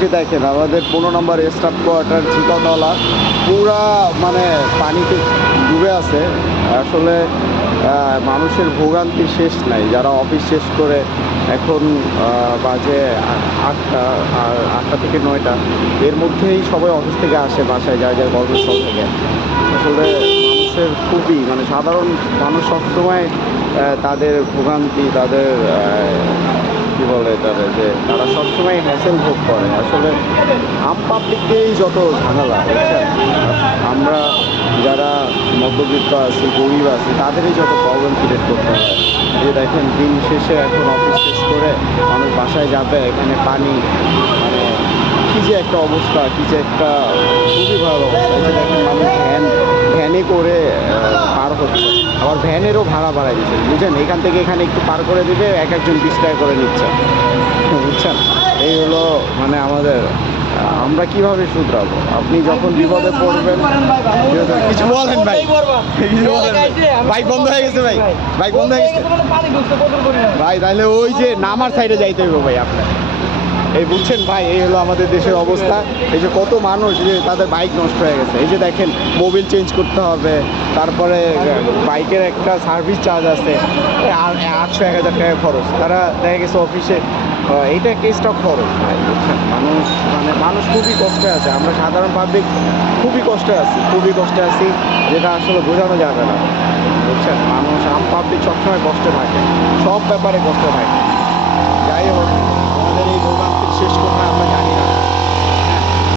যে দেখেন আমাদের 15 নম্বর স্টাফ কোয়ার্টার ঝিকাতলা পুরা মানে পানিতে ডুবে আছে। আসলে মানুষের ভোগান্তি শেষ নাই। যারা অফিস শেষ করে এখন বাজে 8টা, আর 8টা থেকে 9টা এর মধ্যেই সবাই অফিস থেকে আসে বাসায়, যার যার কর্মস্থল থেকে। আসলে মানুষের খুবই মানে সাধারণ মানুষ সবসময় তাদের ভোগান্তি, তাদের কী বলে তাদের, যে তারা সবসময় হ্যাসেল ভোগ করে। আসলে আম পাবলিক দিয়েই যত ঝামেলা, বুঝছেন? আমরা যারা মধ্যবিত্ত আছি, গরিব আছি, তাদেরই যত প্রবলেম ক্রিয়েট করতে হয়। যে দেখেন দিন শেষে এখন অফিস শেষ করে মানুষ বাসায় যাবে, এখানে পানি, মানে কী যে একটা অবস্থা, কী যে একটা খুবই ভালো অবস্থা। এই যে দেখেন মানুষ ভ্যানে করে পার হচ্ছে, আবার ভ্যানেরও ভাড়া বাড়াই দিচ্ছে, বুঝছেন? এখান থেকে এখানে একটু পার করে দিবে, এক একজন 20 টাকা করে নিচ্ছে, বুঝছেন? এই হলো মানে আমাদের, আমরা কিভাবে শুধরাবো? আপনি যখন বিপদে পড়বেন কিছু বলেন ভাই, কিছু বলেন ভাই। বাইক বন্ধ হয়ে গেছে ভাই, বাইক বন্ধ হয়ে গেছে ভাই। তাহলে ওই যে নামার সাইডে যাইতে হইব ভাই আপনার। এই বুঝছেন ভাই, এই হলো আমাদের দেশের অবস্থা। এই যে কত মানুষ যে তাদের বাইক নষ্ট হয়ে গেছে, এই যে দেখেন মোবিল চেঞ্জ করতে হবে, তারপরে বাইকের একটা সার্ভিস চার্জ আছে, 800-1000 টাকা খরচ। তারা দেখা গেছে অফিসে, এইটা কেসটা খরচ ভাই, বুঝছেন? মানুষ খুবই কষ্টে আছে। আমরা সাধারণ পাবলিক খুবই কষ্টে আছি, খুবই কষ্টে আছি, যেটা আসলে বোঝানো যাবে না, বুঝছেন? মানুষ আম পাবলিক সবসময় কষ্টে থাকে, সব ব্যাপারে কষ্টে থাকে। যাই হোক, আমাদের এই ভোগান্তির শেষ কোথায় আমরা জানি না।